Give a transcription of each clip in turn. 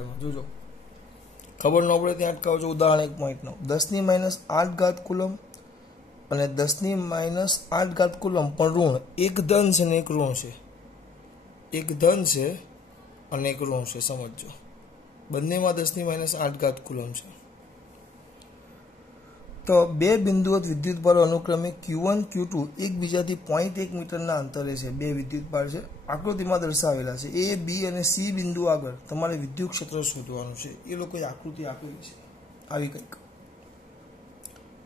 આગળમાં જોજો, ખબર ન પડે ત્યાં અટકાવજો. ઉદાહરણ 1.9 10⁻8 કુલમ અને 10⁻8 કુલમ પણ ઋણ. એક ધન છે ને એક ઋણ છે, એક ધન છે અને એક ઋણ છે. સમજો, બંનેમાં 10⁻8 કુલમ છે. તો બે બિંદુઓ વિદ્યુતભારો અનુક્રમે Q1 Q2 એકબીજાથી 0.1 મીટરના અંતરે છે. બે વિદ્યુતભાર છે, આકૃતિમાં દર્શાવેલા છે. A, B અને C બિંદુ આગળ તમારે વિદ્યુત ક્ષેત્ર શોધવાનું છે. એ લોકોએ આકૃતિ આપેલી છે આવી કંઈક.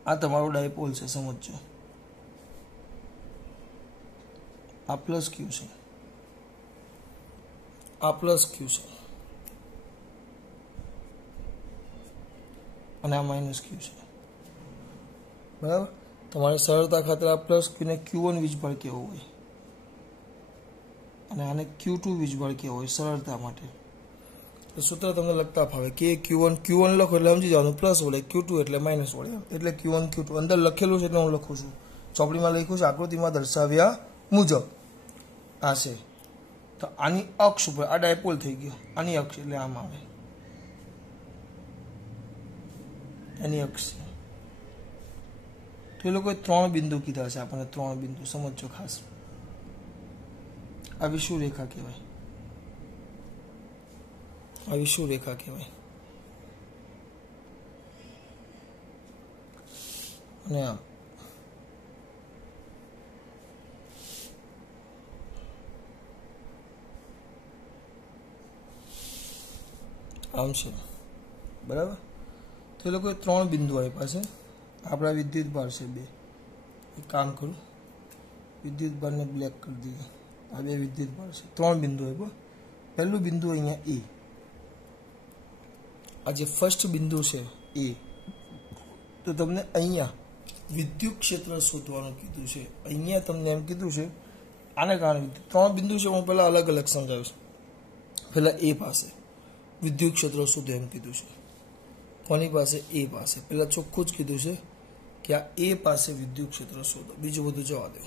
આ તમારો ડાયપોલ છે, સમજો. આ પ્લસ Q છે, આ પ્લસ Q છે અને આ માઇનસ Q છે. બરાબર. તમારે સરળતા ખાતર આ પ્લસ Q ને Q1 વીજભાર કેવો હોય અને આને Q2 વીજભાર કેવો હોય, સરળતા માટે. તો સૂત્ર તમને લખતા ફાવે કે Q1 લખો એટલે સમજી જવાનું પ્લસ વડે, Q2 એટલે માઇનસ વડે. એટલે Q1 Q2 અંદર લખેલું છે એટલે હું લખું છું, ચોપડીમાં લખ્યું છે આકૃતિમાં દર્શાવ્યા મુજબ. આ છે તો આની અક્ષ ઉપર આ ડાયપોલ થઈ ગયો, આની અક્ષ એટલે આમ આવે, એની અક્ષ. તો એ લોકોએ 3 બિંદુ કીધા છે આપણને, 3 બિંદુ સમજો ખાસ. આ વિષુવ રેખા કહેવાય, આ વિષુવ રેખા કહેવાય. અને આમ છે. બરાબર. તો એ લોકોએ 3 બિંદુ આપ્યા છે. આપણા વિદ્યુતભાર છે 2. એક કામ કરું, વિદ્યુતભારને બ્લેક કરી દઈએ. આ 2 વિદ્યુતભાર છે, 3 બિંદુ આપ્યો. પહેલું બિંદુ અહીંયા A, આ જે ફર્સ્ટ બિંદુ છે A. તો તમને અહીંયા વિદ્યુત ક્ષેત્ર શોધવાનું કીધું છે. અહીંયા તમને એમ કીધું છે, આને કારણે 3 બિંદુ છે. હું પહેલાં અલગ અલગ સમજાવીશ. પહેલાં A પાસે વિદ્યુત ક્ષેત્ર શોધો એમ કીધું છે. કોની પાસે? A પાસે. પહેલાં ચોખ્ખું જ કીધું છે કે આ A પાસે વિદ્યુત ક્ષેત્ર શોધો, બીજું બધું જવા દો.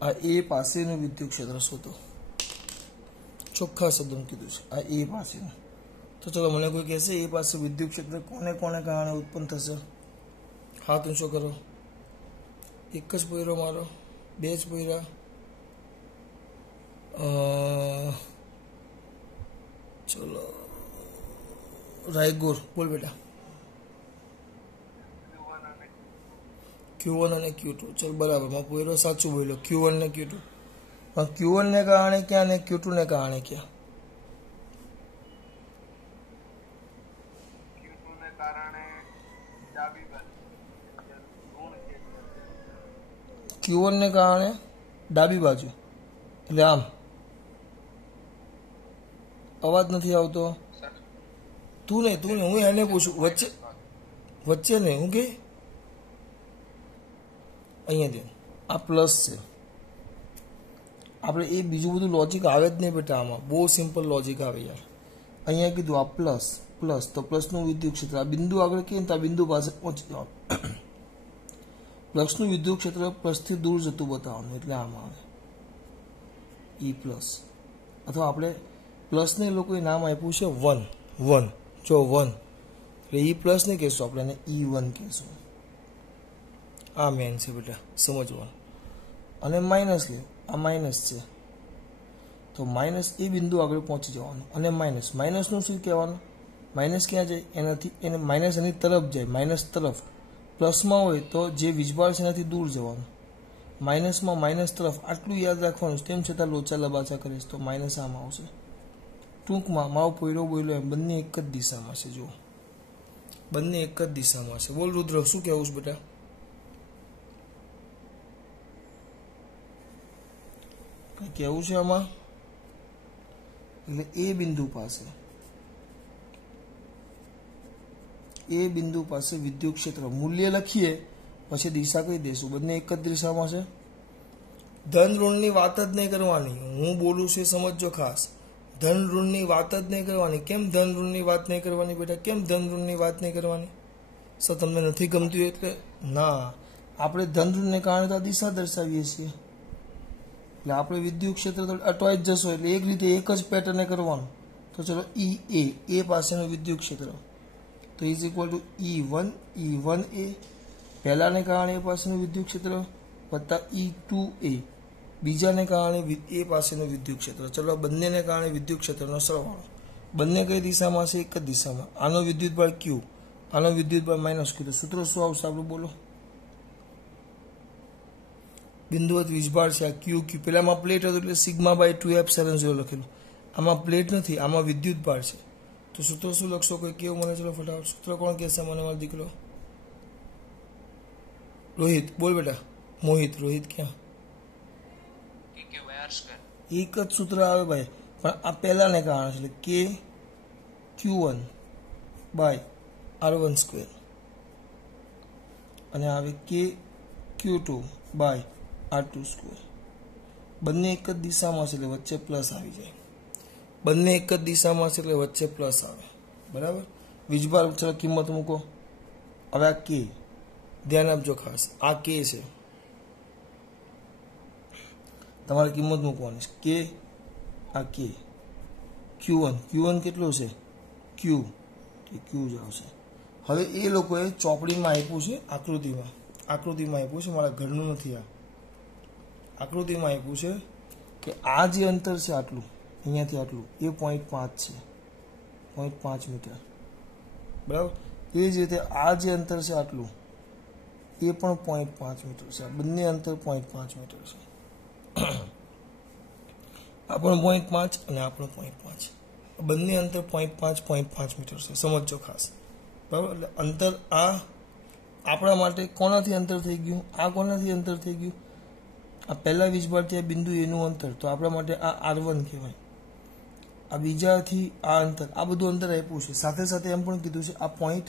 આ A પાસેનું વિદ્યુત ક્ષેત્ર શોધો, ચોખ્ખા શબ્દોમાં કીધું છે. આ A પાસેનું. તો ચલો, મને કોઈ કહેશે A પાસે વિદ્યુત ક્ષેત્ર કોને કોને કારણે ઉત્પન્ન થશે? હાથ ઊંચો કરો. એક જ પોયરો મારો, 2 જ પોયરા? ચલો, રાયગુર બોલ બેટા. Q1 અને Q2. ચલ બરાબર, માં પોયરો સાચું બોલ્યો, Q1 ને Q2. પણ Q1 ને કારણે ક્યાં ને Q2 ને કારણે ક્યાં? Q1 ને કારણે ડાબી બાજુ, એટલે આમ. અવાજ નથી આવતો. તું નહીં, હું એને પૂછું. વચ્ચે નહીં, હું કે અહીંયા દે. આ પ્લસ છે. આપણે એ બીજું બધું લોજિક આવે જ નહીં બેટા આમાં. બહુ સિમ્પલ લોજિક આવે યાર. અહીંયા કીધું આ પ્લસ, તો પ્લસનું વિદ્યુત ક્ષેત્ર આ બિંદુ આગળ કહીએ ને તો આ બિંદુ પાસે પહોંચી જવાનું. પ્લસનું વિદ્યુત ક્ષેત્ર પ્લસથી દૂર જતું બતાવવાનું, એટલે આમાં આવે E+. અથવા આપણે પ્લસને લોકોએ નામ આપ્યું છે 1. જો 1 એટલે E+ નહીં કહેશું, આપણે એને E1 કહેશું. આ મેન છે બેટા, સમજવાનું. અને માઇનસ લે, આ માઇનસ છે તો માઇનસ એ બિંદુ આગળ પહોંચી જવાનું. અને માઇનસનું શું કહેવાનું? માઇનસ ક્યાં જાય? એનાથી એને માઇનસ એની તરફ જાય, માઇનસ તરફ. પ્લસમાં હોય તો જે વીજભાર છે એનાથી દૂર જવાનું, માઇનસમાં માઇનસ તરફ. આટલું યાદ રાખવાનું. તેમ છતાં લોચા લબાચા કરીશ તો માઇનસ આમાં આવશે. ટૂંકમાં મારો પોયરો બોલ્યો એમ બંને એક જ દિશામાં છે. જુઓ, બંને એક જ દિશામાં છે. બોલ રુદ્ર, શું કહેવું છે બેટા? કેવું છે આમાં? એટલે એ બિંદુ પાસે વિદ્યુત ક્ષેત્ર મૂલ્ય લખીએ પછી દિશા કહી દઈશું. બંને એક જ દિશામાં છે. ધન ઋણની વાત જ નહીં કરવાની. હું બોલું છું સમજો ખાસ. ધન ઋણની વાત જ નહીં કરવાની. કેમ ધન ઋણની વાત નહીં કરવાની બેટા? કેમ ધન ઋણની વાત નહીં કરવાની? સર તમને નથી ગમતું એટલે ના. આપણે ધન ઋણને કારણે તો દિશા દર્શાવીએ છીએ. એટલે આપણે વિદ્યુત ક્ષેત્ર અટવાઈ જ જશો એટલે એક રીતે એક જ પેટર્ને કરવાનું. તો ચલો એ પાસેનું વિદ્યુત ક્ષેત્ર તો ઇઝ ઇક્વલ ટુ E1 પહેલાને કારણે એ પાસેનું વિદ્યુત ક્ષેત્ર વત્તા E2 બીજાને કારણે એ પાસેનું વિદ્યુત ક્ષેત્ર. ચલો બંનેને કારણે વિદ્યુત ક્ષેત્રનો સરવાળો. બંને કઈ દિશામાં છે? એક જ દિશામાં. આનો વિદ્યુત બળ Q, આનો વિદ્યુત બળ -Q. તો સૂત્ર શું આવશે આપણું? બોલો. બિંદુવત વીજભાર છે આ Q. પેલામાં પ્લેટ હતું એટલે σ/2ε0 લખેલું. આમાં પ્લેટ નથી, આમાં વિદ્યુત ભાર છે. તો સૂત્ર શું લખશો? કોઈ કેવું મને? ચલો ફટાફટ સૂત્ર કોણ કહેશે મને? મારો દીકરો રોહિત. બોલ બેટા. મોહિત. રોહિત ક્યાં? એક જ સૂત્ર આવે ભાઈ, પણ આ પહેલાને કારણે છે એટલે KQ1/R12 અને આવે KQ2/R22. બંને એક જ દિશામાં છે એટલે વચ્ચે પ્લસ આવી જાય. બંને એક જ દિશામાં છે એટલે વચ્ચે પ્લસ આવે. બરાબર. વીજભાર ચલો કિંમત મૂકો. હવે આ કે ધ્યાન આપજો ખાસ, આ કે છે તમારે કિંમત મૂકવાની છે. કે આ કે Q1 કેટલું છે? Q જ આવશે. હવે એ લોકોએ ચોપડીમાં આપ્યું છે, આકૃતિમાં આપ્યું છે, મારા ઘરનું નથી. આ આકૃતિમાં આપ્યું છે કે આ જે અંતર છે આટલું, અહીંયાથી આટલું, એ 0.5 છે, 0.5 મીટર. બરાબર. એ જ રીતે આ જે અંતર છે આટલું, એ પણ 0.5 મીટર છે. બંને અંતર 0.5 મીટર છે. આ પણ 0.5 અને આ પણ 0.5. બંને અંતર 0.5 મીટર છે. સમજો ખાસ. બરાબર. એટલે અંતર આ આપણા માટે કોનાથી અંતર થઈ ગયું? આ કોનાથી અંતર થઈ ગયું? આ પહેલા વીજભારથી આ બિંદુ એનું અંતર. તો આપણા માટે આ R1 કહેવાય. આ બીજાથી આ અંતર, આ બધું અંતર આપ્યું છે. સાથે સાથે એમ પણ કીધું છે આ પોઈન્ટ,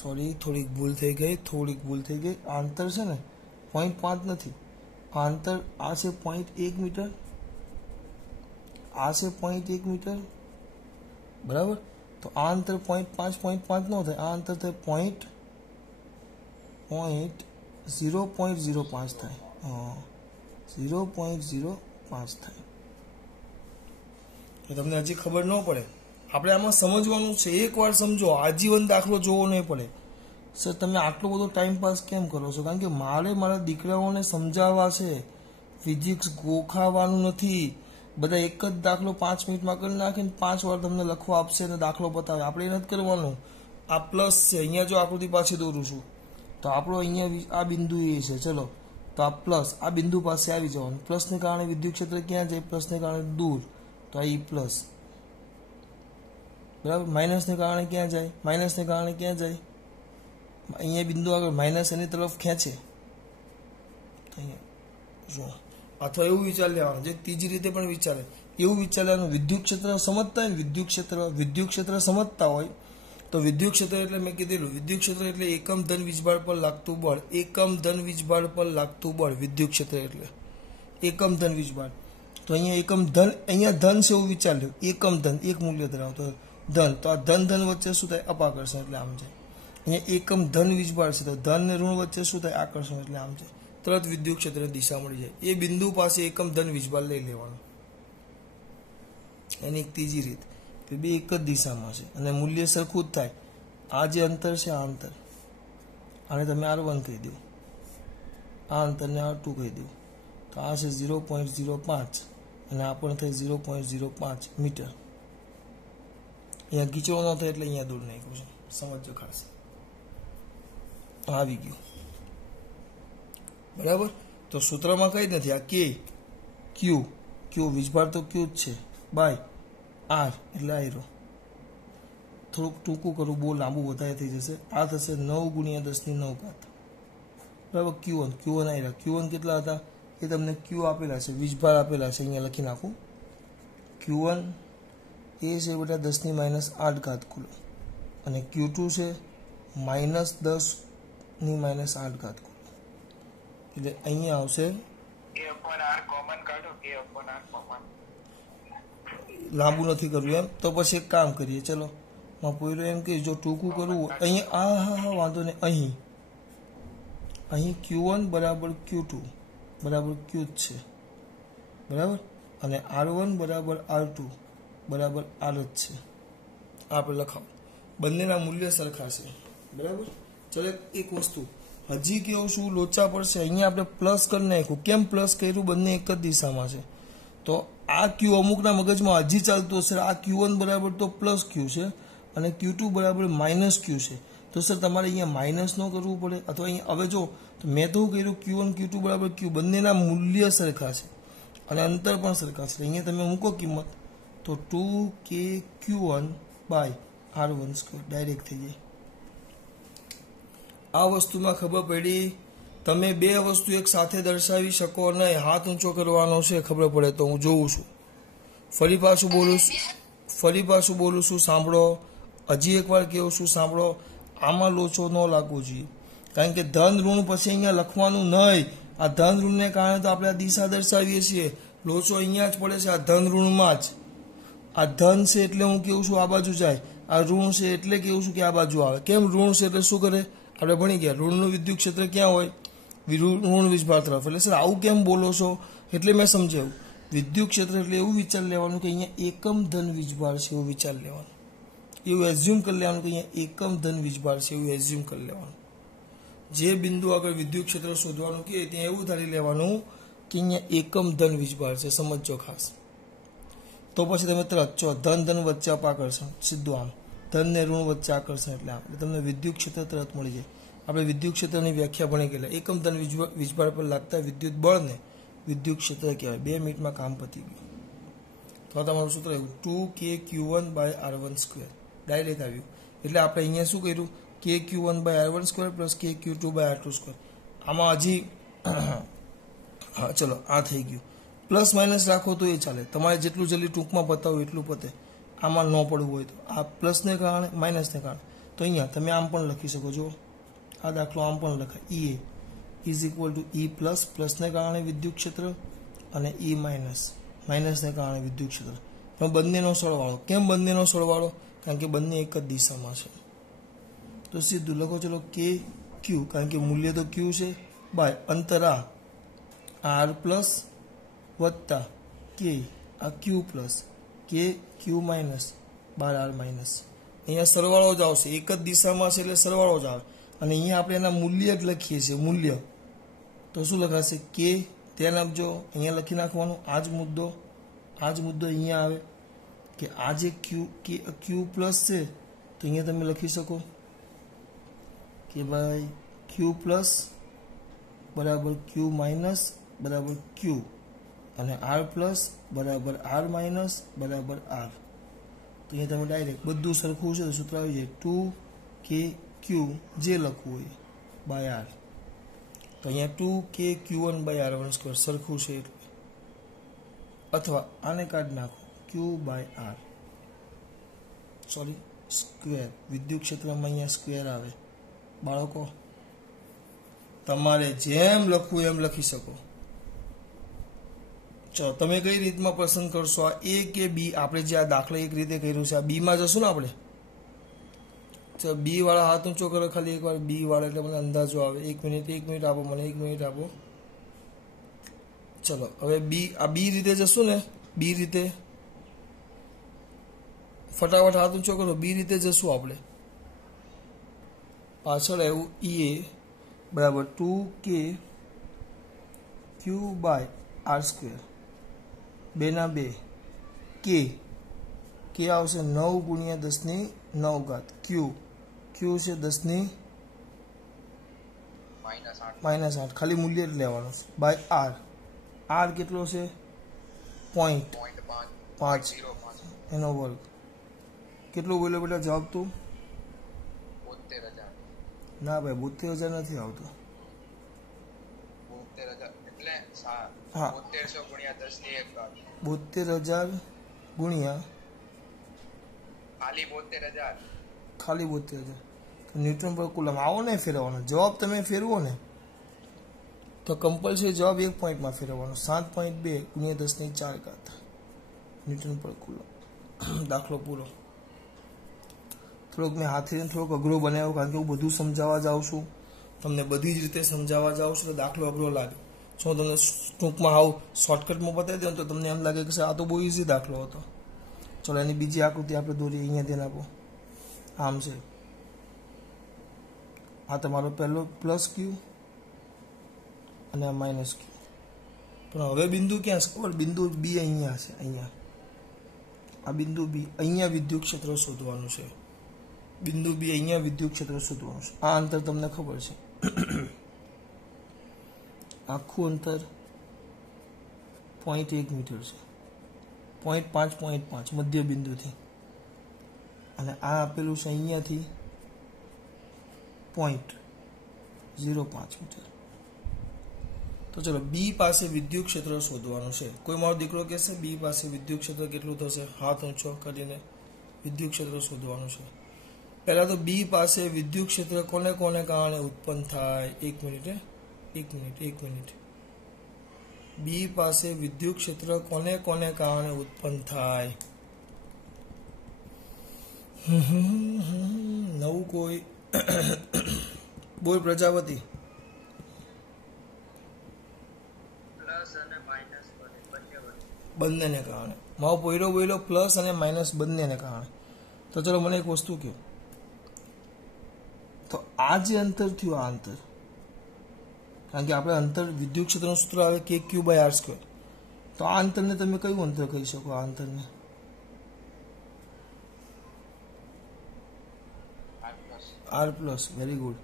સોરી થોડીક ભૂલ થઈ ગઈ. આ અંતર છે ને 0.5 નથી. આ અંતર આ છે 0.1 મીટર, આ છે 0.1 મીટર. બરાબર. તો આ અંતર 0.5 ન થાય, આ અંતર થાય 0.05 થાય. 0.05 થાય. તો તમને હજી ખબર ન પડે. આપણે આમાં સમજવાનું છે. એકવાર સમજો, આજીવન દાખલો જોવો નહીં પડે. સર તમે આટલો બધો ટાઈમ પાસ કેમ કરો છો? કારણ કે મારે મારા દીકરાઓને સમજાવવા છે. ફિઝિક્સ ગોખાવાનું નથી. બધા એક જ દાખલો 5 મિનિટમાં કરી નાખીને 5 વાર તમને લખવા આપશે અને દાખલો બતાવે. આપણે એ નથી કરવાનું. આ પ્લસ છે. અહીંયા જો આકૃતિ પાછી દોરું છું તો આપણો અહીંયા આ બિંદુ એ છે. ચલો, તો આ પ્લસ, આ બિંદુ પાસે આવી જવાનું. પ્લસને કારણે વિદ્યુત ક્ષેત્ર ક્યાં જાય? પ્લસને કારણે દૂર. તો આ પ્લસ. બરાબર. માઇનસને કારણે ક્યાં જાય? માઇનસને કારણે ક્યાં જાય? અહીંયા બિંદુ આગળ માઇનસ એની તરફ ખેંચે. અહીંયા અથવા એવું વિચાર લેવાનું, જે ત્રીજી રીતે પણ વિચારે, એવું વિચાર લેવાનું. વિદ્યુત ક્ષેત્ર સમજતા હોય, વિદ્યુત ક્ષેત્ર સમજતા હોય તો વિદ્યુત ક્ષેત્ર એટલે મેં કીધેલું, વિદ્યુત ક્ષેત્ર એટલે એકમ ધન વીજભાર પર લાગતું બળ. એકમ ધન વીજભાર પર લાગતું બળ વિદ્યુત ક્ષેત્ર એટલે એકમ ધન વીજભાર. તો અહીંયા એકમ ધન, અહીંયા ધન છે એવું વિચાર લો. એકમ ધન, એક મૂલ્ય ધરાવતો ધન. તો આ ધન વચ્ચે શું થાય? અપાકર્ષણ, એટલે આમ જાય. અહીંયા એકમ ધન વીજભાર છે તો ધન ને ઋણ વચ્ચે શું થાય? આકર્ષણ, એટલે આમ જાય. તરત વિદ્યુત ક્ષેત્ર દિશા મળી જાય. એ બિંદુ પાસે એકમ ધન વીજભાર લઈ લેવાનું. એની એક ત્રીજી રીત કે બે એક જ દિશામાં છે અને મૂલ્ય સરખું જ થાય. આ જે અંતર છે, આ અંતર, આને તમે R1 કહી દો, આ અંતરને R2 કહી દો. તો આ છે 0.05 અને આ પણ થાય 0.05 મીટર. અહીંયા ગીચો ન થાય એટલે અહીંયા દૂર નાખ્યું છે. સમજો ખાસ. આવી ગયું. બરાબર. તો સૂત્રમાં કઈ નથી. આ કે ક્યુ વીજભાર તો ક્યુ જ છે બાય R એટલે આયરો. થોડુંક ટૂંકું કરું, બહુ લાંબુ વધારે થઈ જશે. આ થશે 9 × 10⁹. બરાબર. Q1 આયરા. Q1 કેટલા હતા? એ તમને ક્યુ આપેલા છે, વીજભાર આપેલા છે. અહીંયા લખી નાખું. Q1 એ છે બેટા 10⁻8 કુલ અને Q2 છે -10⁻8 કુલ. એટલે અહીંયા આવશે લાંબુ નથી કરવું એમ. તો પછી એક કામ કરીએ. ચલો પૂરું એમ કે જો ટૂંકું કરવું અહીંયા હા વાંધો નહીં. અહીં Q1 = Q2 બરાબર ક્યુ જ છે, બરાબર, અને R1 બરાબર R2 બરાબર R જ છે. આપણે લખાવો, બંનેના મૂલ્ય સરખા છે, બરાબર. ચલો એક વસ્તુ હજી કેવું શું લોચા પડશે, અહીંયા આપણે પ્લસ કરી નાખ્યું. કેમ પ્લસ કર્યું? બંને એક જ દિશામાં છે. તો આ ક્યુ અમુકના મગજમાં હજી ચાલતું હશે, આ Q1 બરાબર તો પ્લસ ક્યુ છે અને Q2 બરાબર માઇનસ ક્યુ છે. તો સર તમારે અહીંયા માઇનસ ન કરવું પડે, અથવા અહીંયા હવે જો તો મેં તો કર્યું Q1 Q2 બરાબર ક્યુ, બંનેના મૂલ્ય સરખા છે અને અંતર પણ સરખા છે. અહીંયા તમે મૂકો કિંમત તો 2kQ1 by R1 square direct થઈ જાય. આ વસ્તુમાં ખબર પડી. તમે બે વસ્તુ એક સાથે દર્શાવી શકો નહીં, હાથ ઊંચો કરવાનો છે, ખબર પડે તો હું જોઉં છું. ફરી પાછું બોલું છું, સાંભળો. હજી એકવાર કહું છું, સાંભળો. આમાં લોચો ન લાગવો જોઈએ, કારણ કે ધન ઋણ પછી અહીંયા લખવાનું નહીં. આ ધન ઋણને કારણે તો આપણે આ દિશા દર્શાવીએ છીએ. લોચો અહીંયા જ પડે છે, આ ધન ઋણમાં જ. આ ધન છે એટલે હું કેવું છું આ બાજુ જાય, આ ઋણ છે એટલે કેવું છું કે આ બાજુ આવે. કેમ? ઋણ છે એટલે શું કરે? આપણે ભણી ગયા ઋણનું વિદ્યુત ક્ષેત્ર ક્યાં હોય? ઋણ વીજભાર તરફ. એટલે સર આવું કેમ બોલો છો? એટલે મેં સમજાવ્યું. વિદ્યુત ક્ષેત્ર એટલે એવું વિચાર લેવાનું કે અહીંયા એકમ ધન વીજભાર છે, એવું વિચાર લેવાનું. એવું એઝ્યુમ કરી લેવાનું કે અહીંયા એકમ ધન વીજભાર છે, એવું એઝ્યુમ કરી લેવાનું. જે બિંદુ આગળ વિદ્યુત ક્ષેત્ર શોધવાનું કે ત્યાં એવું ધારી લેવાનું કે અહીંયા એકમ ધન વીજભાર છે. સમજો ખાસ. તો પછી તમે તરત ચો ધન વચ્ચે આકર્ષણ, સીધું આમ ધન ને ઋણ વચ્ચે આકર્ષણ, એટલે આમ તમને વિદ્યુત ક્ષેત્ર તરત મળી જાય. આપણે વિદ્યુત ક્ષેત્રની વ્યાખ્યા ભણી ગયેલા. એકમ ધન વીજભાર પર લાગતા વિદ્યુત બળને વિદ્યુત ક્ષેત્ર કહેવાય. 2 મિનિટમાં કામ પતી ગયું. તો તમારું સૂત્ર આવ્યું 2kQ1 by R1 square direct આવ્યું. એટલે આપણે અહીંયા શું કર્યું? kQ1 by R1 square plus kQ2 by R2 square. આમાં હજી હા ચલો આ થઈ ગયું. પ્લસ માઇનસ રાખો તો એ ચાલે, તમારે જેટલું જલ્દી ટૂંકમાં પતાવો એટલું પતે. આમાં ન પડવું હોય તો આ પ્લસને કારણે માઇનસને કારણે તો અહીંયા તમે આમ પણ લખી શકો છો. આ દાખલો આમ પણ લખાય. E is equal to E plus, પ્લસને કારણે વિદ્યુત ક્ષેત્ર, અને E માઇનસ, માઇનસને કારણે વિદ્યુત ક્ષેત્ર. પણ બંનેનો સરવાળો. કેમ બંનેનો સરવાળો? કારણ કે બંને એક જ દિશામાં છે. તો સીધું લખો ચલો KQ, કારણ કે મૂલ્ય તો Q છે, બાય અંતરા R પ્લસ વત્તા K આ Q પ્લસ KQ માઇનસ બાર R માઇનસ. અહીંયા સરવાળો જ આવશે, એક જ દિશામાં છે એટલે સરવાળો જ આવે. અને અહીંયા આપણે એના મૂલ્ય જ લખીએ છીએ, મૂલ્ય. તો શું લખાશે? K. ધ્યાન આપજો, અહીંયા લખી નાખવાનું. આ જ મુદ્દો અહીંયા આવે કે આ જે Q પ્લસ છે તો અહીંયા તમે લખી શકો કે ભાઈ Q પ્લસ બરાબર Q માઇનસ બરાબર Q, અને R પ્લસ બરાબર R માઇનસ બરાબર R. તો અહીંયા તમે ડાયરેક્ટ બધું સરખું છે તો સૂત્ર આવી જાય 2kQ જે લખવું હોય બાય R. તો અહીંયા 2kQ1 બાય R1 સ્ક્વેર સરખું છે એટલે, અથવા આને કાઢી નાખો Q by R, sorry square. વિદ્યુત ક્ષેત્રમાં અહીંયા સ્ક્વેર આવે. બાળકો તમારે જેમ લખવું એમ લખી શકો. ચલો તમે કઈ રીતમાં પસંદ કરશો? આ A કે B? આપણે જે આ દાખલા એક રીતે કર્યું છે, આ B માં જશું ને આપણે. ચલો B વાળા હાથ ઊંચો કરો ખાલી એકવાર. B વાળા એટલે મને અંદાજો આવે. એક મિનિટ આપો મને, 1 મિનિટ આપો. ચલો હવે આ B રીતે જશું ને, B રીતે ફટાફટ હાથ ઊંચો કરો. B રીતે જશું આપણે. પાછળ આવ્યું EA બરાબર 2kQ બાય R સ્ક્વેર, 2 ના 2. K આવશે 9 ગુણ્યા 10⁹ Q છે 10⁻⁸ ખાલી મૂલ્ય જ લેવાનું બાય R કેટલો છે? 0.5 એનો વર્ગ. કેટલું બોલ્યો બેટા જવાબ તું? 72,000. ના ભાઈ 72,000 નથી આવતો. 72,000 ગુણ્યા ખાલી 72,000 ન્યૂટન પર કુલમ. આવો ને ફેરવવાનો જવાબ. તમે ફેરવો ને તો કમ્પલસરી જવાબ 1 પોઈન્ટમાં ફેરવવાનો. 7.2 ગુણ્યા 10⁴ ન્યૂટન પર કુલમ. દાખલો પૂરો. થોડોક મેં હાથીને થોડોક અઘરો બનાવ્યો, કારણ કે હું બધું સમજાવવા જાઉં છું, તમને બધી જ રીતે સમજાવવા જાઉં છું તો દાખલો અઘરો લાગે. જો તમને ટૂંકમાં આવું શોર્ટકટમાં બતાવી દઉં તો તમને એમ લાગે કે આ તો બહુ ઇઝી દાખલો હતો. ચલો એની બીજી આકૃતિ આપણે દોરીએ. અહીંયા ધ્યાન આપો. આમ છે, આ તમારો પહેલો પ્લસ ક્યુ અને આ માઇનસ ક્યુ. પણ હવે બિંદુ ક્યાં છે ખબર? બિંદુ બી અહીંયા છે. અહીંયા આ બિંદુ બી, અહીંયા વિદ્યુત ક્ષેત્ર શોધવાનું છે. બિંદુ બી અહીંયા વિદ્યુત ક્ષેત્ર શોધવાનું છે. આ અંતર તમને ખબર છે. આખું અંતર 0.1 મીટર છે. 0.5 મધ્ય બિંદુથી. અને આ આપેલું છે અહીંયાથી 0.05 મીટર. તો ચલો બી પાસે વિદ્યુત ક્ષેત્ર શોધવાનું છે. કોઈ મારો દીકરો કહેશે બી પાસે વિદ્યુત ક્ષેત્ર કેટલું થશે? હાથ ઊંચો કરીને વિદ્યુત ક્ષેત્ર શોધવાનું છે. પહેલા તો બી પાસે વિદ્યુત ક્ષેત્ર કોને કોને કારણે ઉત્પન્ન થાય? એક મિનિટ. બી પાસે વિદ્યુત ક્ષેત્ર કોને કોને કારણે ઉત્પન્ન થાય? નવું કોઈ બોલ પ્રજાપતિ. બંનેને કારણે. મારો બોયલો પ્લસ અને માઇનસ બંનેને કારણે. તો ચલો મને એક વસ્તુ કહો, તો આ જે અંતર થયું, આ અંતર, કારણ કે આપણે અંતર વિદ્યુત ક્ષેત્રનું સૂત્ર આવે KQ/R². તો આ અંતરને તમે કયું અંતર કહી શકો? આ અંતરને R+. Very good.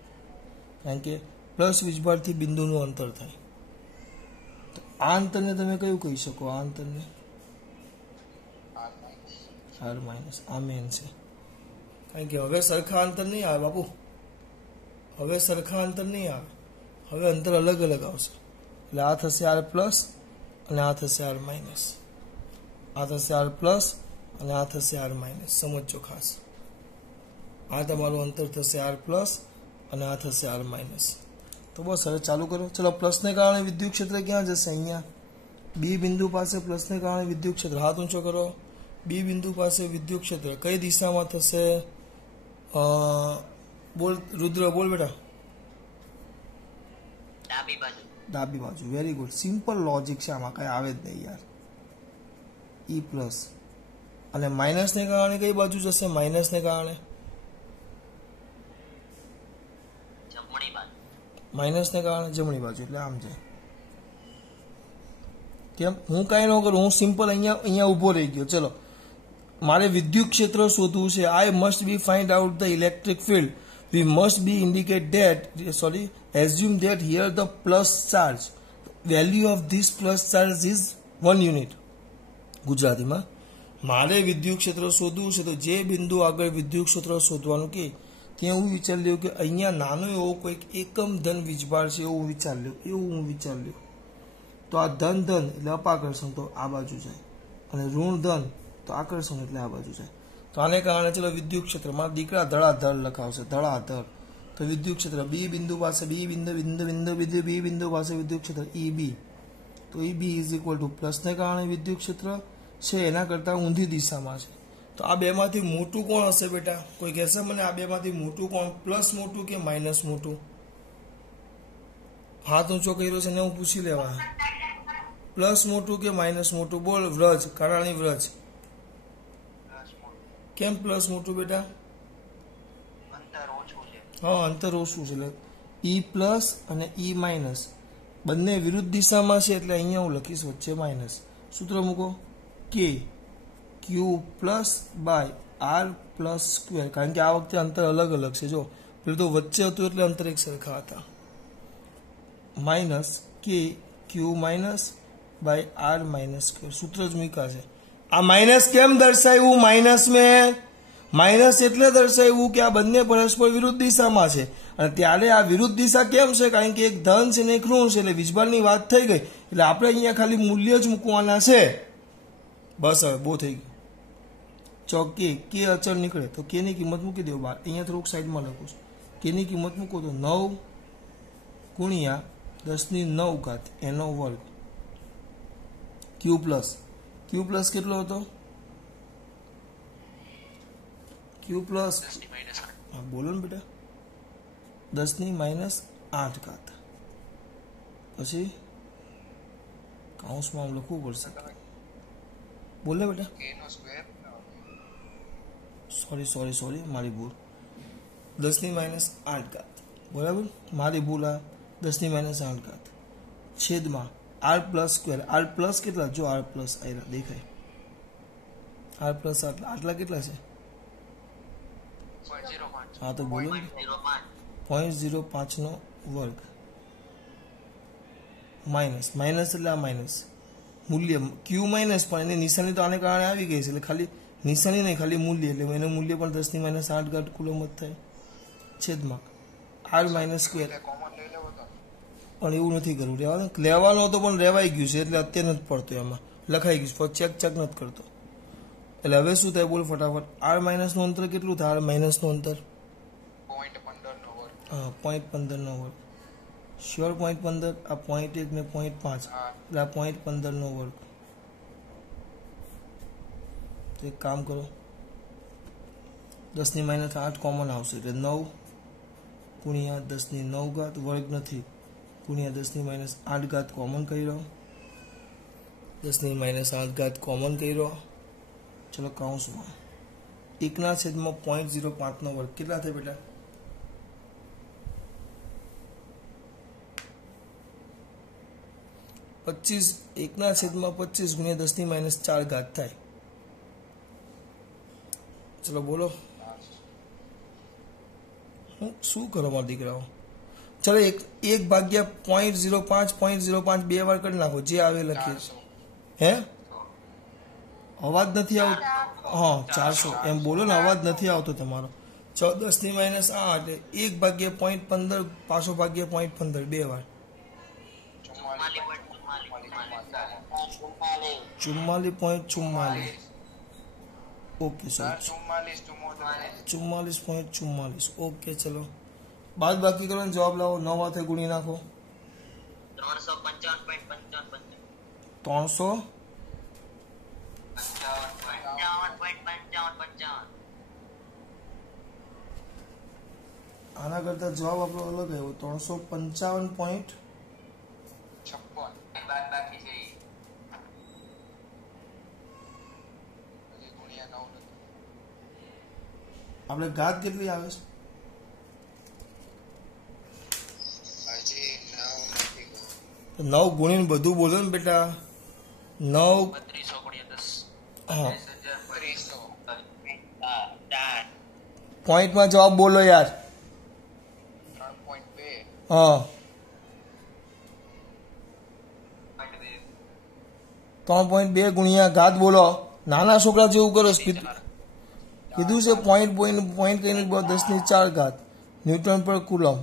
કારણ કે પ્લસ વીજભારથી બિંદુનું અંતર થાય. તો આ અંતરને તમે કયું કહી શકો? આ અંતરને R-. આ મેન છે. કારણ કે હવે સરખા અંતર નહીં આવે બાપુ. હવે સરખા અંતર નહીં આવે. હવે અંતર અલગ અલગ આવશે. એટલે આ થશે R+ અને આ થશે R-. આ થશે R+ અને આ થશે R-. સમજો ખાસ. આ તમારું અંતર થશે R+ અને આ થશે R-. તો બસ હવે ચાલુ કરો. ચલો પ્લસને કારણે વિદ્યુત ક્ષેત્ર ક્યાં જશે? અહીંયા બી બિંદુ પાસે પ્લસને કારણે વિદ્યુત ક્ષેત્ર. હાથ ઊંચો કરો. બી બિંદુ પાસે વિદ્યુત ક્ષેત્ર કઈ દિશામાં થશે? બોલ રુદ્ર, બોલ બેટા. ડાબી બાજુ. Very good. સિમ્પલ લોજિક છે, આમાં કઈ આવે જ નહીં યાર. E+. અને માઇનસને કારણે કઈ બાજુ જશે? માઇનસને કારણે જમણી બાજુ. એટલે આમ છે. કેમ? હું કાંઈ ન કરું, હું સિમ્પલ અહીંયા ઊભો રહી ગયો. ચલો મારે વિદ્યુત ક્ષેત્ર શોધવું છે. I must be find out the electric field. We must be indicate that, assume that here the plus charge, value of this plus charge is 1 unit. ગુજરાતીમાં મારે વિદ્યુત ક્ષેત્ર શોધવું છે, તો જે બિંદુ આગળ વિદ્યુત ક્ષેત્ર શોધવાનું કે ત્યાં હું વિચાર લ્યો કે અહીંયા નાનો એવો કોઈક એકમ ધન વીજભાર છે એવું હું વિચાર લ્યો. તો આ ધન એટલે અપાકર્ષણ, તો આ બાજુ જાય, અને ઋણ ધન તો આકર્ષણ એટલે આ બાજુ જાય. તો આને કારણે ચલો વિદ્યુત ક્ષેત્ર, મારા દીકરા ધડાધડ લખાવશે, ધડાધડ. તો વિદ્યુત ક્ષેત્ર બી બિંદુ પાસે બી બિંદુ પાસે વિદ્યુત ક્ષેત્ર EB. તો EB = પ્લસને કારણે વિદ્યુત ક્ષેત્ર છે એના કરતાં ઊંધી દિશામાં છે. તો આ બેમાંથી મોટું કોણ હશે બેટા? કોઈ કહેશે મને આ બેમાંથી મોટું કોણ? પ્લસ મોટું કે માઇનસ મોટું? હાથ ઊંચો કર્યો છે ને હું પૂછી લેવા. પ્લસ મોટું કે માઇનસ મોટું? બોલ વ્રજ, કાળાણી વ્રજ. કેમ પ્લસ મોટું બેટા? હા, અંતર ઓછું છે. એટલે E+ અને E- બંને વિરુદ્ધ દિશામાં છે, એટલે અહીંયા હું લખીશ વચ્ચે માઇનસ. સૂત્ર મૂકો KQ+/R+². કારણ કે આ વખતે અંતર અલગ અલગ છે. જો પેલું તો વચ્ચે હતું એટલે અંતર એક સરખા હતા. KQ-R-². સૂત્ર જ મૂક્યા છે. આ માઇનસ કેમ દર્શાવ્યું? માઇનસ એટલે દર્શાવ્યું કે આ બંને પરસ્પર વિરુદ્ધ દિશામાં છે. અને ત્યારે આ વિરુદ્ધ દિશા કેમ છે? કારણ કે એક ધન છે ને એક ઋણ છે. એટલે વીજભારની વાત થઈ ગઈ, એટલે આપણે અહીંયા ખાલી મૂલ્ય જ મૂકવાના છે. બસ હવે બહુ થઈ ગયું. ચોક કે અચળ નીકળે તો કે ની કિંમત મૂકી દો બહાર. અહીંયા થોડુંક સાઈડમાં લખું છું. કે ની કિંમત મૂકો તો 9 × 10⁹ એનો વર્ગ. Q+. Q+ કેટલો હતો? Q+, હા બોલો ને બેટા, 10⁻8. પછી કાઉન્સમાં આમ લખવું પડશે. બોલ ને બેટા. સોરી મારી ભૂલ. 10⁻8 બરાબર, મારી ભૂલ. આ 10⁻8 છેદમાં r plus square. r plus કેટલા? જો r પ્લસ આયલા દેખાય. r પ્લસ આટલા કેટલા છે? હા તો બોલો ને. 0.05 નો વર્ગ માઇનસ એટલે આ માઇનસ મૂલ્ય ક્યુ માઇનસ, પણ એની નિશાની તો આને કારણે આવી ગઈ છે એટલે ખાલી નિશાની નહીં, ખાલી મૂલ્ય, એટલે એનું મૂલ્ય પણ 10⁻8 કુલમ જ થાય છેદમાં r માઇનસ સ્ક્વેર. પણ એવું નથી કરવું, લેવાનો હતો પણ રેવાઈ ગયું છે એટલે અત્યારે નથી પડતો, એમાં લખાઈ ગયું છે, ચેક નથી કરતો. એટલે હવે શું થાય બોલ ફટાફટ. r માઇનસનું અંતર કેટલું થાય? r માઇનસનું અંતર 0.15 નો વર્ગ. શ્યોર 0.15. આ 0.1 ને 0.5 એટલે આ 0.15 નો વર્ગ. તો એક કામ કરો, 10⁻8 કોમન આવશે એટલે 9 ગુણ્યા 10⁹ વર્ગ નથી ગુણ્યા 10⁻8 કોમન કર્યો. 10⁻8 કોમન કર્યો. ચલો કાઉન્સમાં 1/0.05 નો વર્ગ કેટલા થાય બેટા? 25. 1/25 ગુણ્યા 10⁻4 થાય. ચલો બોલો શું કરો મારા દીકરાઓ? ચલો 1/0.05 બે વાર કરી નાખો, જે આવે લખીએ. હે અવાજ નથી આવતો? હા 400 એમ બોલો ને, અવાજ નથી આવતો તમારો. 10⁻8 એટલે 1/0.15 પાછો ભાગ્યા 0.15 બે વાર. 44.44. Okay sir 44.44. ઓકે ચલો બાદ બાકી કરો, જવાબ લાવો. 9 હાથે ગુણી નાખો. 300 આના કરતા જવાબ આપણો અલગ આવ્યો. 355. આપણે ઘાત કેટલી આવે છે? નવ ગુણીને બધું બોલો ને બેટા. 9 હા પોઈન્ટમાં જવાબ બોલો યાર. હા 3.2 ગુણ્યા ઘાત બોલો. નાના છોકરા જેવું કરો. કીધું છે પોઈન્ટ કહીને 10⁴ ન્યૂટન પર કુલમ.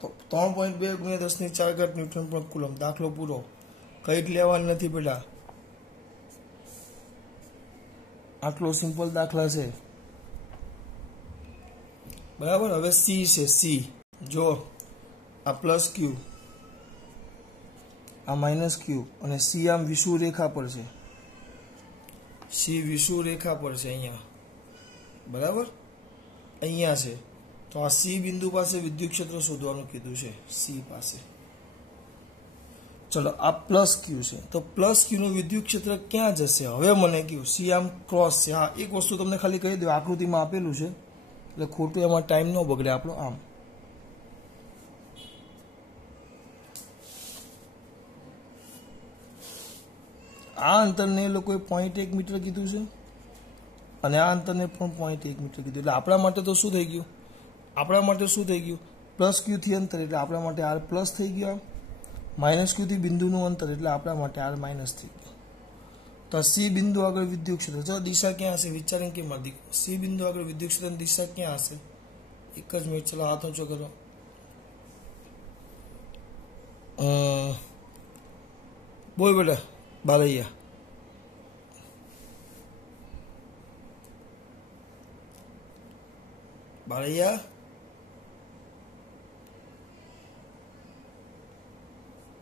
તો 3.2 ગુણ્યા 10⁴ ન્યૂટન પર કુલમ. દાખલો પૂરો. કંઈક લેવાનું નથી બેટા, આટલો સિમ્પલ દાખલા છે બરાબર. હવે સી છે. સી જો આ પ્લસ ક્યુ, આ માઇનસ ક્યુ, અને સી આમ વિષુવ રેખા પર છે. સી વિષુવ રેખા પર છે અહીંયા બરાબર, અહીંયા છે. તો આ સી બિંદુ પાસે વિદ્યુત ક્ષેત્ર શોધવાનું કીધું છે. સી પાસે ચલો આ પ્લસ ક્યુ છે, તો પ્લસ ક્યુ નું વિદ્યુત ક્ષેત્ર ક્યાં જશે? હવે મને કહ્યું સી આમ ક્રોસ છે. હા એક વસ્તુ તમને ખાલી કહી દઉં, આકૃતિમાં આપેલું છે એટલે ખોટું એમાં ટાઈમ ન બગડે આપણો. આમ આ અંતરને એ લોકોએ 0.1 મીટર કીધું છે અને આ અંતરને પણ 0.1 મીટર કીધું. એટલે આપણા માટે તો શું થઈ ગયું? પ્લસ ક્યુ થી અંતર એટલે આપણા માટે આર પ્લસ થઈ ગયું. માઇનસ ક્યુ થી બિંદુનું અંતર એટલે આપણા માટે આર માઇનસ થઈ ગયું. તો સી બિંદુ આગળ વિદ્યુત ક્ષેત્ર, જો દિશા ક્યાં હશે વિચારીને કેમ હતી? સી બિંદુ આગળ વિદ્યુત ક્ષેત્રની દિશા ક્યાં હશે? એક જ મિનિટ, ચલો હાથ ઊંચો કરો. બોલ બેટા બાલૈયા. બાળૈયા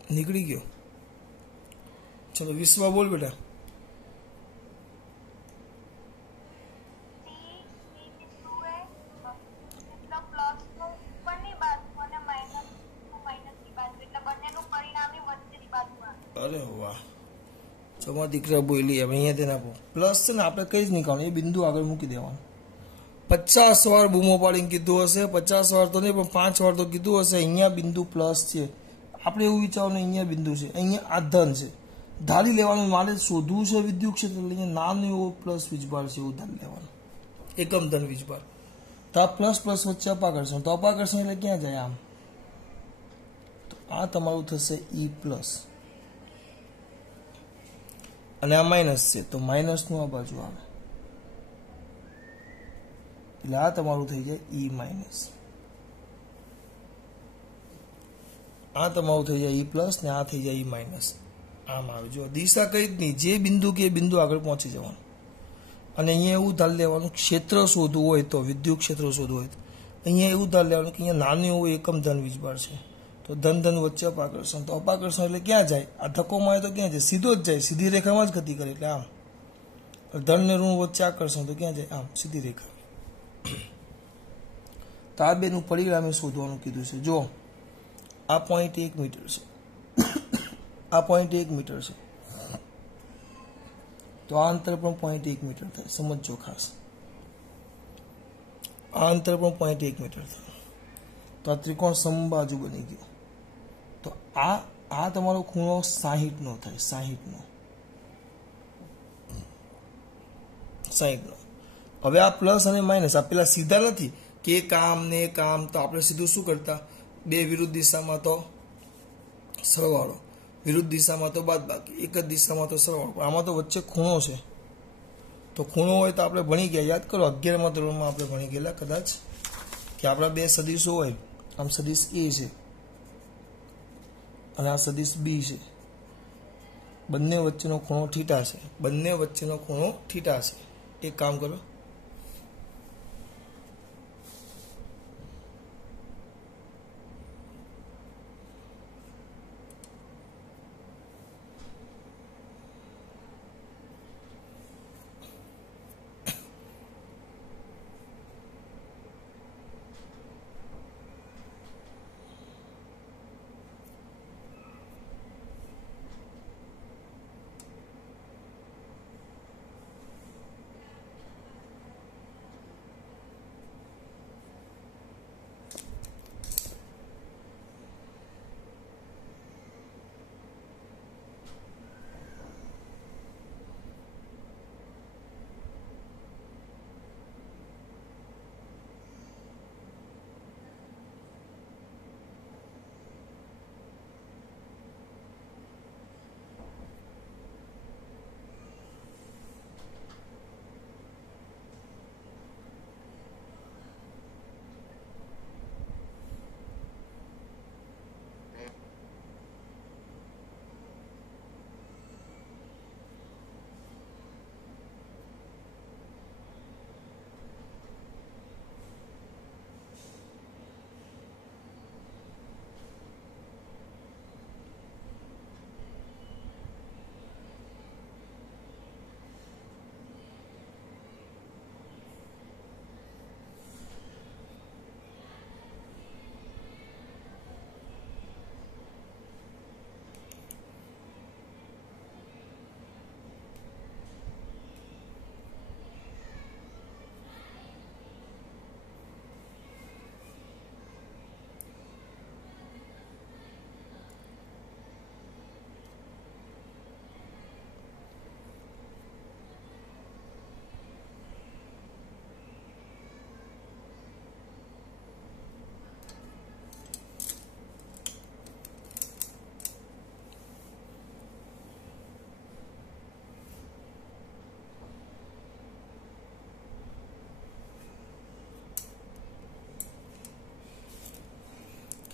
નીકળી ગયો. ચલો વિશ્વા બોલ બેટા. આમાં દીકરા બોલી હવે અહીંયા તેને આપો પ્લસ છે ને આપણે કંઈ જ નહીં કરવાનું, એ બિંદુ આગળ મૂકી દેવાનું. 50 વાર બૂમો પાડીને કીધું હશે, 50 વાર તો નહીં પણ 5 વાર તો કીધું હશે અહીંયા બિંદુ પ્લસ છે. આપણે એવું વિચારવાનું અહીંયા બિંદુ છે, અહીંયા આ ધન છે, ધારી લેવાનું. મારે શોધવું છે વિદ્યુત ક્ષેત્ર, અહીંયા નાનું એવો પ્લસ વીજભાર છે એવું ધારી લેવાનું, એકમ ધન વીજભાર. તો આ પ્લસ પ્લસ વચ્ચે અપાકર્ષણ, તો અપાકર્ષણ એટલે ક્યાં જાય આમ, તો આ તમારું થશે ઈ પ્લસ અને આ માઇનસ છે તો માઇનસનું આ બાજુ આવે એટલે આ તમારું થઈ જાય ઈ માઇનસ, આ તમારું થઈ જાય ઈ પ્લસ ને આ થઈ જાય ઈ માઇનસ. આમ આવે જો દિશા કઈ જ નહીં, જે બિંદુ કે બિંદુ આગળ પહોંચી જવાનું. અને અહીંયા એવું ધાર લેવાનું ક્ષેત્ર શોધવું હોય તો, વિદ્યુત ક્ષેત્ર શોધવું હોય તો અહીંયા એવું ધાર લેવાનું કે અહીંયા નાનું એવું એકમ ધન વીજભાર છે, તો ધન ધન વચ્ચે અપાકર્ષણ, તો અપાકર્ષણ એટલે ક્યાં જાય, આ ધક્કો મારે તો ક્યાં જાય, સીધો જ જાય, સીધી રેખામાં જ ગતિ કરે એટલે આમ. ધન ને ઋણ વચ્ચે આકર્ષણ તો ક્યાં જાય, આમ સીધી રેખા. તો આ બેનું પરિણામે શોધવાનું કીધું છે. જો આ 0.1 મીટર છે, આ 0.1 મીટર છે, તો આ અંતર પણ 0.1 મીટર થાય, સમજો ખાસ. આ અંતર પણ 0.1 મીટર થાય, તો આ ત્રિકોણ સમબાજુ બની ગયો. તો આ તમારો ખૂણો 60 નો થાય, 60 નો. હવે આ પ્લસ અને માઇનસ આ પેલા સીધા નથી કે કામ ને કામ, તો આપણે સીધું શું કરતા, બે વિરુદ્ધ દિશામાં તો સરવાળો, વિરુદ્ધ દિશામાં તો બાદબાકી, એક જ દિશામાં તો સરવાળો. આમાં તો વચ્ચે ખૂણો છે, તો ખૂણો હોય તો આપણે ભણી ગયા, યાદ કરો 11મા ધોરણમાં આપણે ભણી ગયેલા કદાચ, કે આપણા બે સદિશો હોય, આમ સદિશ એ છે અને આ સદિશ બી છે, બંને વચ્ચેનો ખૂણો થીટા છે, બંને વચ્ચેનો ખૂણો થીટા છે. એક કામ કરો,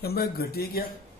કેમ ભાઈ ઘટી ગયા?